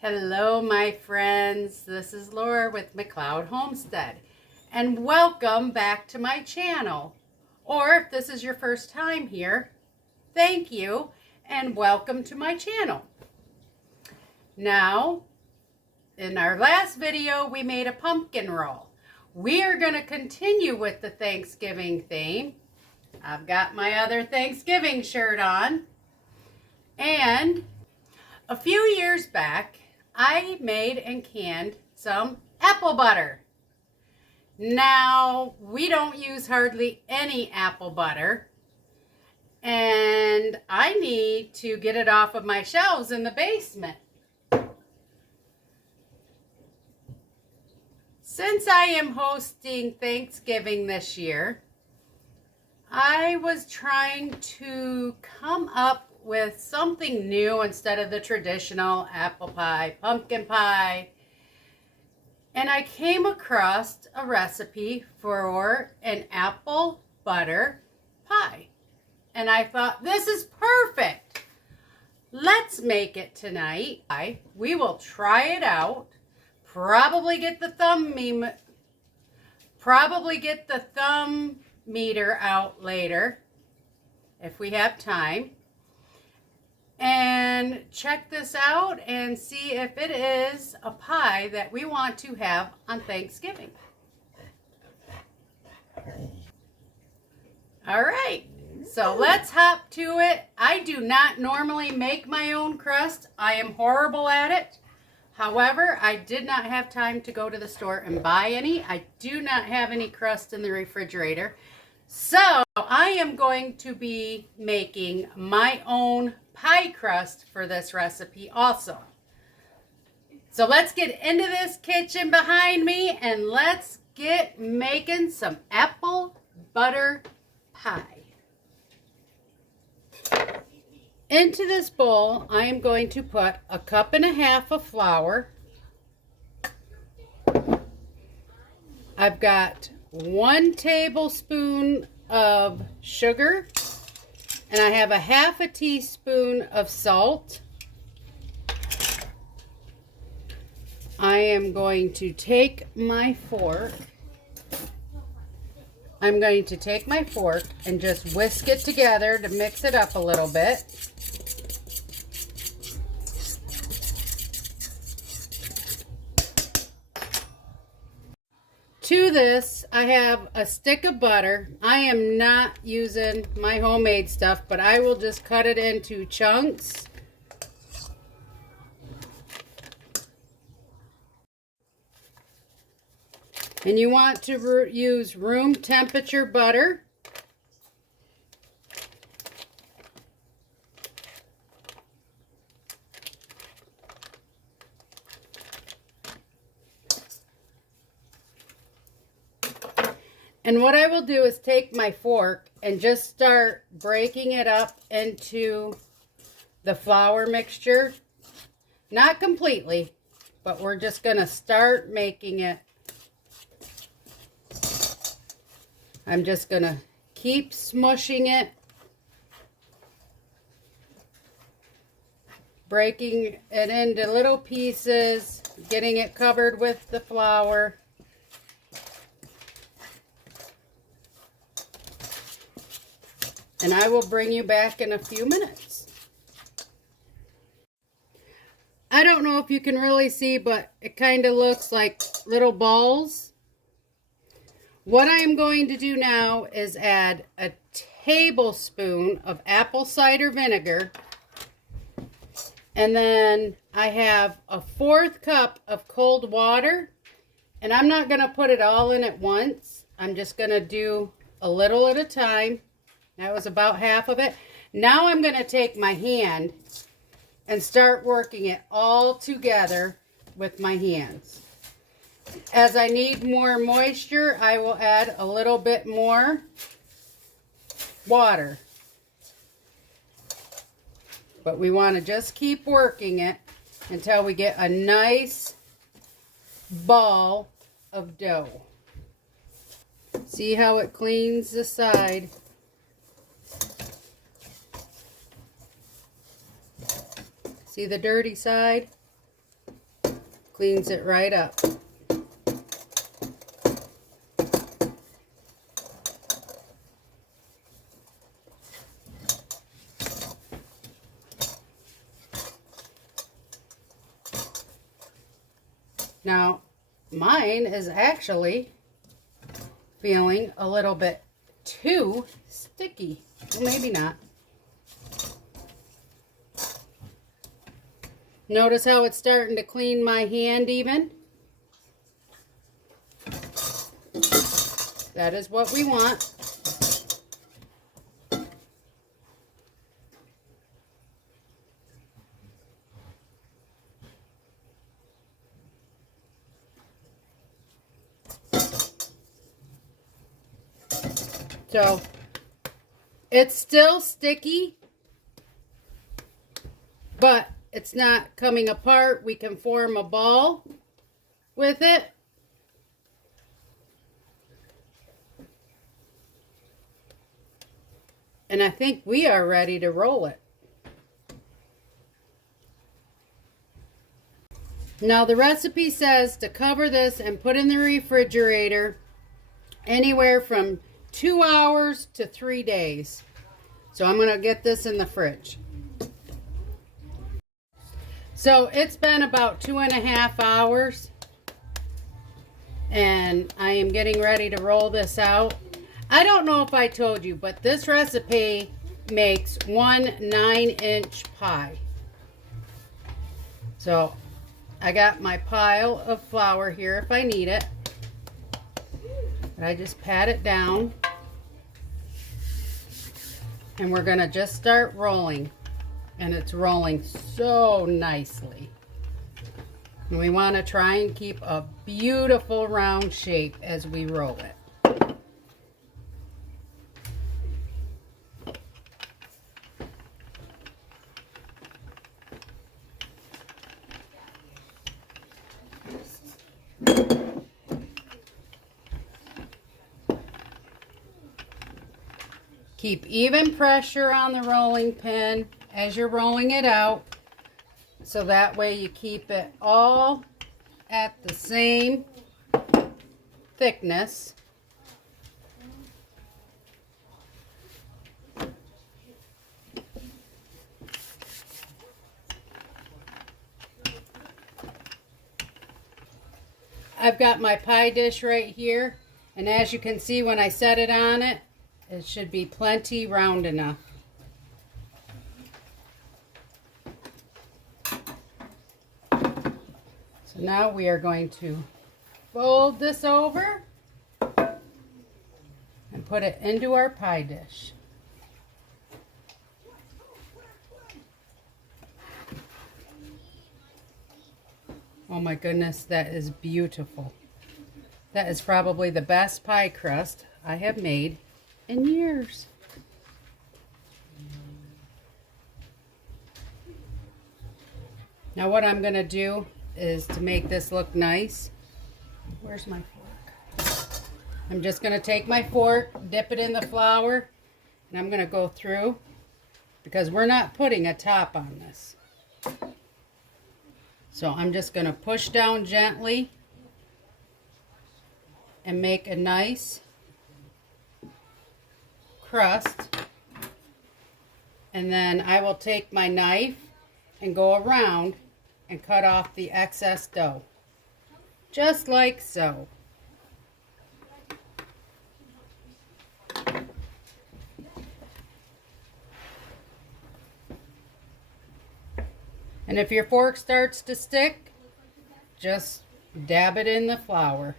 Hello, my friends. This is Laura with McLeod Homestead, and welcome back to my channel. Or if this is your first time here, thank you, and welcome to my channel. Now, in our last video, we made a pumpkin roll. We are going to continue with the Thanksgiving theme. I've got my other Thanksgiving shirt on, and a few years back, I made and canned some apple butter. Now, we don't use hardly any apple butter, and I need to get it off of my shelves in the basement. Since I am hosting Thanksgiving this year, I was trying to come up with something new instead of the traditional apple pie, pumpkin pie. And I came across a recipe for an apple butter pie. And I thought, this is perfect. Let's make it tonight. We will try it out. Probably get the thumb meter out later if we have time. And check this out and see if it is a pie that we want to have on Thanksgiving. All right, so let's hop to it. I do not normally make my own crust. I am horrible at it. However, I did not have time to go to the store and buy any. I do not have any crust in the refrigerator. So I am going to be making my own pie crust for this recipe also. So let's get into this kitchen behind me and let's get making some apple butter pie. Into this bowl, I am going to put 1.5 cups of flour. I've got 1 tablespoon of sugar, and I have 1/2 teaspoon of salt. I am going to take my fork. I'm going to take my fork and just whisk it together to mix it up a little bit. To this, I have a stick of butter. I am not using my homemade stuff, but I will just cut it into chunks. And you want to use room temperature butter. And what I will do is take my fork and just start breaking it up into the flour mixture. Not completely, but we're just going to start making it. I'm just going to keep smushing it, breaking it into little pieces, getting it covered with the flour. And I will bring you back in a few minutes. I don't know if you can really see, but it kind of looks like little balls. What I am going to do now is add 1 tablespoon of apple cider vinegar. And then I have 1/4 cup of cold water. And I'm not going to put it all in at once. I'm just going to do a little at a time. That was about half of it. Now I'm going to take my hand and start working it all together with my hands. As I need more moisture, I will add a little bit more water. But we want to just keep working it until we get a nice ball of dough. See how it cleans the side. See the dirty side? Cleans it right up. Now, mine is actually feeling a little bit too sticky. Well, maybe not. Notice how it's starting to clean my hand even? That is what we want. So, it's still sticky, but it's not coming apart. We can form a ball with it. And I think we are ready to roll it. Now the recipe says to cover this and put in the refrigerator anywhere from 2 hours to 3 days. So I'm going to get this in the fridge. So it's been about 2.5 hours. And I am getting ready to roll this out. I don't know if I told you, but this recipe makes 1 9-inch pie. So I got my pile of flour here if I need it. But I just pat it down. And we're going to just start rolling. And it's rolling so nicely. And we want to try and keep a beautiful round shape as we roll it. Keep even pressure on the rolling pin as you're rolling it out, so that way you keep it all at the same thickness. I've got my pie dish right here, and as you can see when I set it on it, it should be plenty round enough. So now we are going to fold this over and put it into our pie dish. Oh my goodness, that is beautiful. That is probably the best pie crust I have made in years. Now what I'm going to do is to make this look nice. Where's my fork? I'm just going to take my fork, dip it in the flour, and I'm going to go through because we're not putting a top on this. So I'm just going to push down gently and make a nice crust, and then I will take my knife and go around and cut off the excess dough, just like so. And if your fork starts to stick, just dab it in the flour.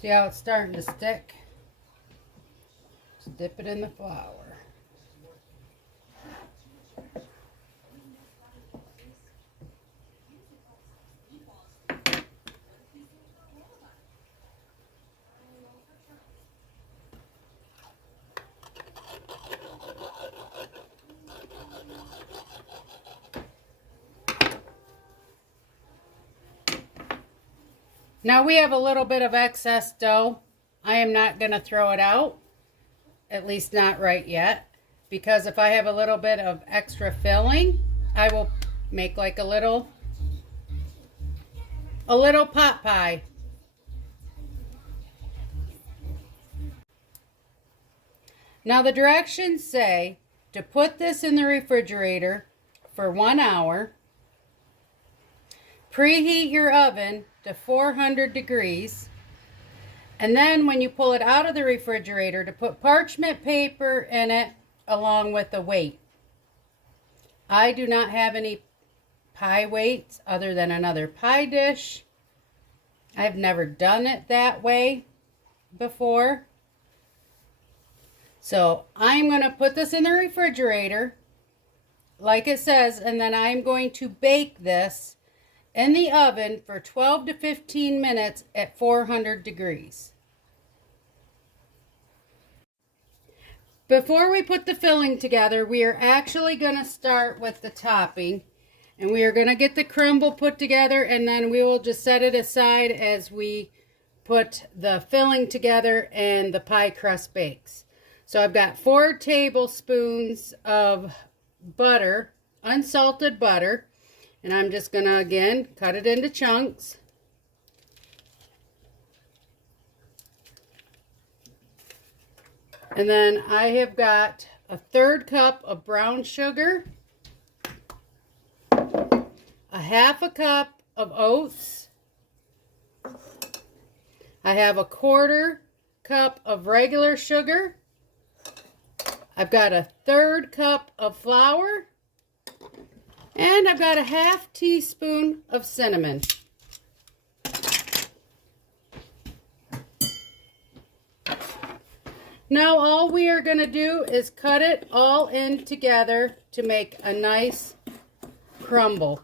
See how it's starting to stick? Just dip it in the flour. Now we have a little bit of excess dough. I am not going to throw it out, at least not right yet, because if I have a little bit of extra filling, I will make like a little pot pie. Now the directions say to put this in the refrigerator for 1 hour. Preheat your oven to 400 degrees. And then when you pull it out of the refrigerator, to put parchment paper in it along with the weight. I do not have any pie weights other than another pie dish. I've never done it that way before. So I'm going to put this in the refrigerator like it says, and then I'm going to bake this in the oven for 12 to 15 minutes at 400 degrees. Before we put the filling together, we are actually going to start with the topping, and we are going to get the crumble put together, and then we will just set it aside as we put the filling together and the pie crust bakes. So I've got 4 tablespoons of butter, unsalted butter, and I'm just going to, again, cut it into chunks. And then I have got a 1/3 cup of brown sugar, a 1/2 cup of oats. I have a 1/4 cup of regular sugar. I've got a 1/3 cup of flour. And I've got a 1/2 teaspoon of cinnamon. Now all we are going to do is cut it all in together to make a nice crumble.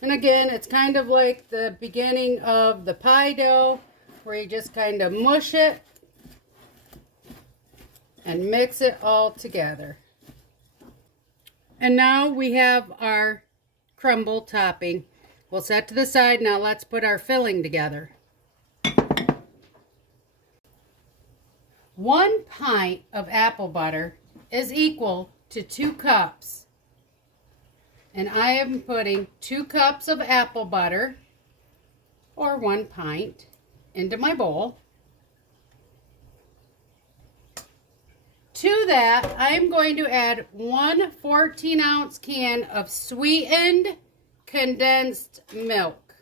And again, it's kind of like the beginning of the pie dough, where you just kind of mush it and mix it all together. And now we have our crumble topping. We'll set to the side. Now let's put our filling together. 1 pint of apple butter is equal to 2 cups. And I am putting 2 cups of apple butter, or 1 pint, into my bowl. To that, I'm going to add 1 14-ounce can of sweetened condensed milk.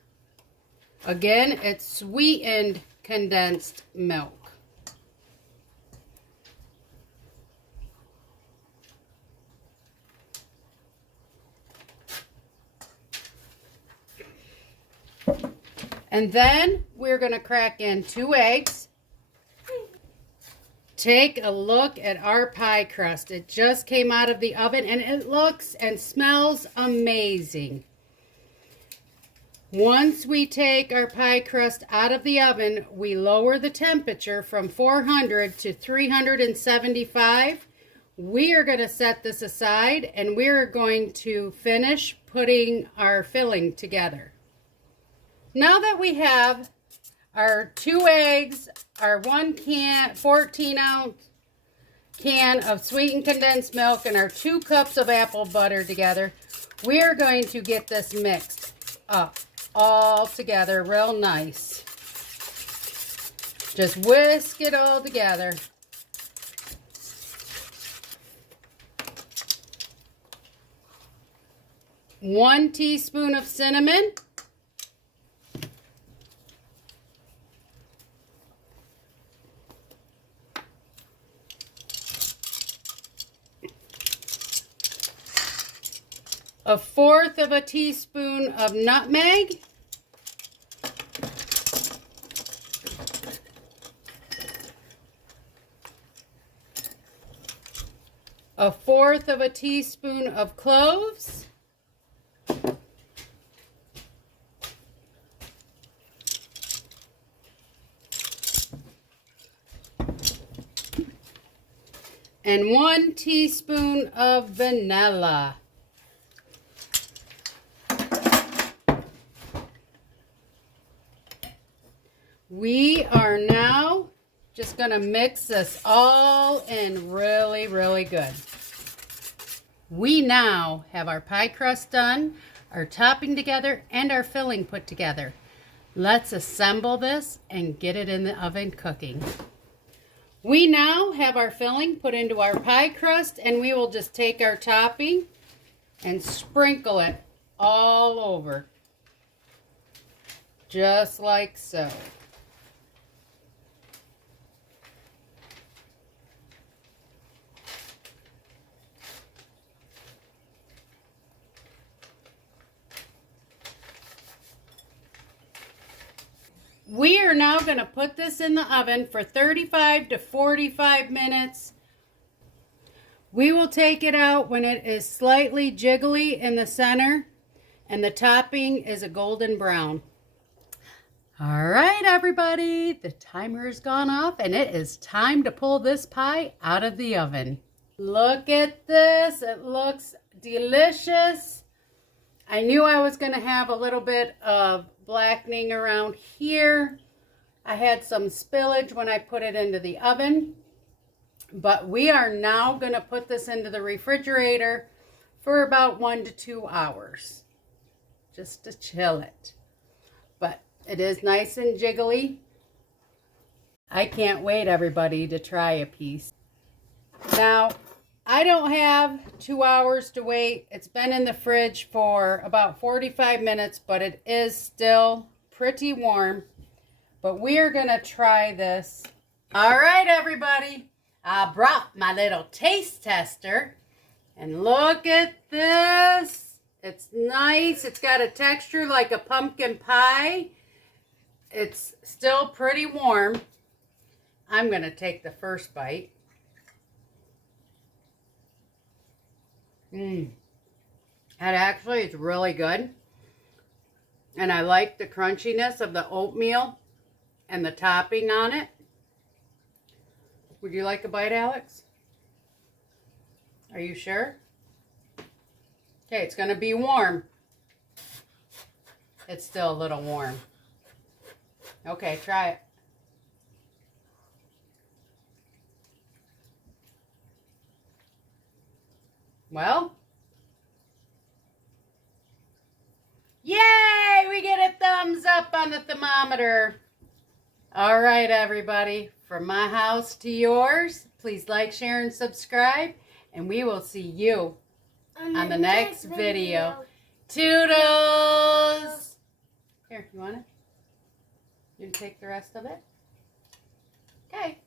Again, it's sweetened condensed milk. And then we're going to crack in 2 eggs. Take a look at our pie crust. It just came out of the oven and it looks and smells amazing. Once we take our pie crust out of the oven, we lower the temperature from 400 to 375. We are going to set this aside and we're going to finish putting our filling together. Now that we have our 2 eggs, our 1 14-ounce can of sweetened condensed milk, and our 2 cups of apple butter together, we are going to get this mixed up all together real nice. Just whisk it all together. One teaspoon of cinnamon. A 1/4 of a teaspoon of nutmeg. 1/4 of a teaspoon of cloves. And 1 teaspoon of vanilla. We are now just going to mix this all in really, really good. We now have our pie crust done, our topping together, and our filling put together. Let's assemble this and get it in the oven cooking. We now have our filling put into our pie crust, and we will just take our topping and sprinkle it all over, just like so. We are now going to put this in the oven for 35 to 45 minutes. We will take it out when it is slightly jiggly in the center and the topping is a golden brown. All right, everybody, the timer has gone off and it is time to pull this pie out of the oven. Look at this. It looks delicious. I knew I was going to have a little bit of blackening around here. I had some spillage when I put it into the oven, but we are now going to put this into the refrigerator for about 1 to 2 hours just to chill it. But it is nice and jiggly. I can't wait, everybody, to try a piece. Now, I don't have 2 hours to wait. It's been in the fridge for about 45 minutes, but it is still pretty warm. But we are going to try this. All right, everybody. I brought my little taste tester. And look at this. It's nice. It's got a texture like a pumpkin pie. It's still pretty warm. I'm going to take the first bite. It actually is really good. And I like the crunchiness of the oatmeal and the topping on it. Would you like a bite, Alex? Are you sure? Okay, it's going to be warm. It's still a little warm. Okay, try it. Well, yay! We get a thumbs up on the thermometer. All right, everybody. From my house to yours, please like, share, and subscribe. And we will see you on the next video. Toodles! Here, you want it? You can take the rest of it? Okay.